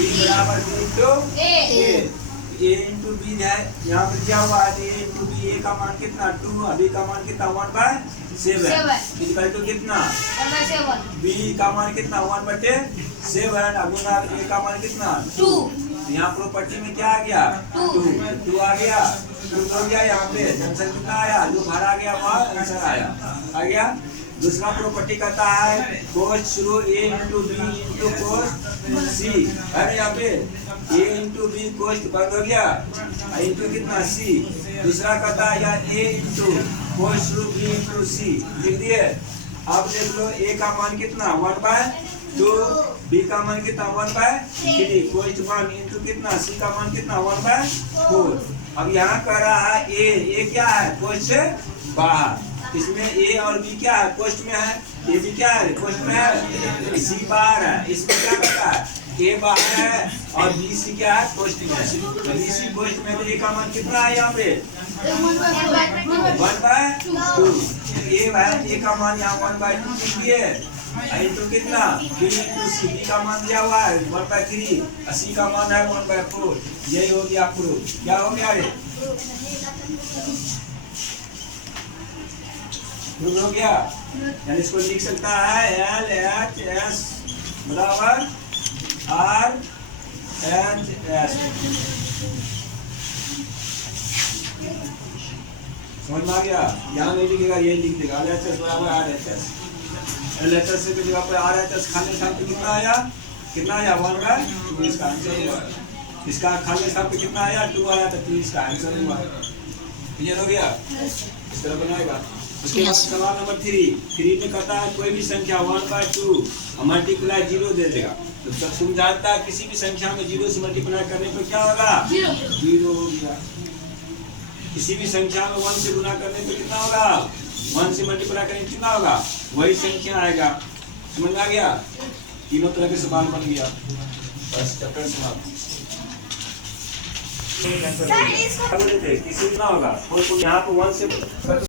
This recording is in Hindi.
बी बराबर बी इंटू ए इंटू बी है। यहाँ पर क्या हुआ है, ए इंटू बी, ए का मान कितना 2, अभी का मान कितना 1/7 इक्वल टू कितना बी का मान कितना 1/7, अब ए का मान कितना 2। यहाँ प्रॉपर्टी में क्या आ गया 2 आ गया, 2 हो गया। यहाँ पे आंसर कितना आया, जो बाहर आ गया वहाँ आंसर आ गया। दूसरा प्रॉपर्टी कहता है कोस शुरू ए इंटू बी इंटू कोस सी है ना। यहाँ पे ए इंटू बी कोस बंद हो गया इंटू कितना सी। दूसरा कहता है यार ए इंटू कोस शुरू बी इंटू सी लिख दिए। अब देख लो ए का मान कितना 1/2, बी का मान कितना 1/3, कोस 1 इंटू कितना सी का मान कितना 1/4। अब यहाँ कह रहा है ए क्या है कोस से बाहर, इसमें ए और बी क्या है कोष्ट में है, ए बी क्या है कोष्ट में है, सी बाहर है। इसमें क्या करता है ए बाहर है और बी सी क्या है कोष्ट में है। तो बी सी कोष्ट में तो ए का मान कितना है यहाँ पे 1/2। ए है ए का मान यहाँ 1/2 लिख दिए तो कितना बी इंटू सी, बी का मान दिया हुआ है 1/3 और सी का मान है 1/4। यही हो गया प्रूफ। क्या हो गया रे हो गया। यानी इसको लिख सकता है LHS बराबर RHS। समझ में आ गया। यहाँ नहीं लिखेगा, ये लिख देगा LHS बराबर RHS। LHS से जगह पर RHS खाने साथ कितना आया 1/2, इसका आंसर हुआ। इसका खाने साथ कितना आया 2 आया, तो इसका आंसर हुआ। क्लियर हो गया। इस तरह बनाएगा। उसके बाद सवाल नंबर 3 में कहता है कोई भी संख्या 1/2 मल्टीप्लाई 0 दे देगा। तो सब तुम जानता है किसी भी संख्या में 0 से मल्टीप्लाई करने पर क्या होगा 0 हो गया। किसी भी संख्या में 1 से गुना करने पर कितना होगा 1 से मल्टीप्लाई करने पर कितना होगा वही संख्या आएगा। समझ आ गया। तीनों तरह के सवाल बन गया। बस चैप्टर समाप्त। किसी कितना होगा यहाँ पे 1 से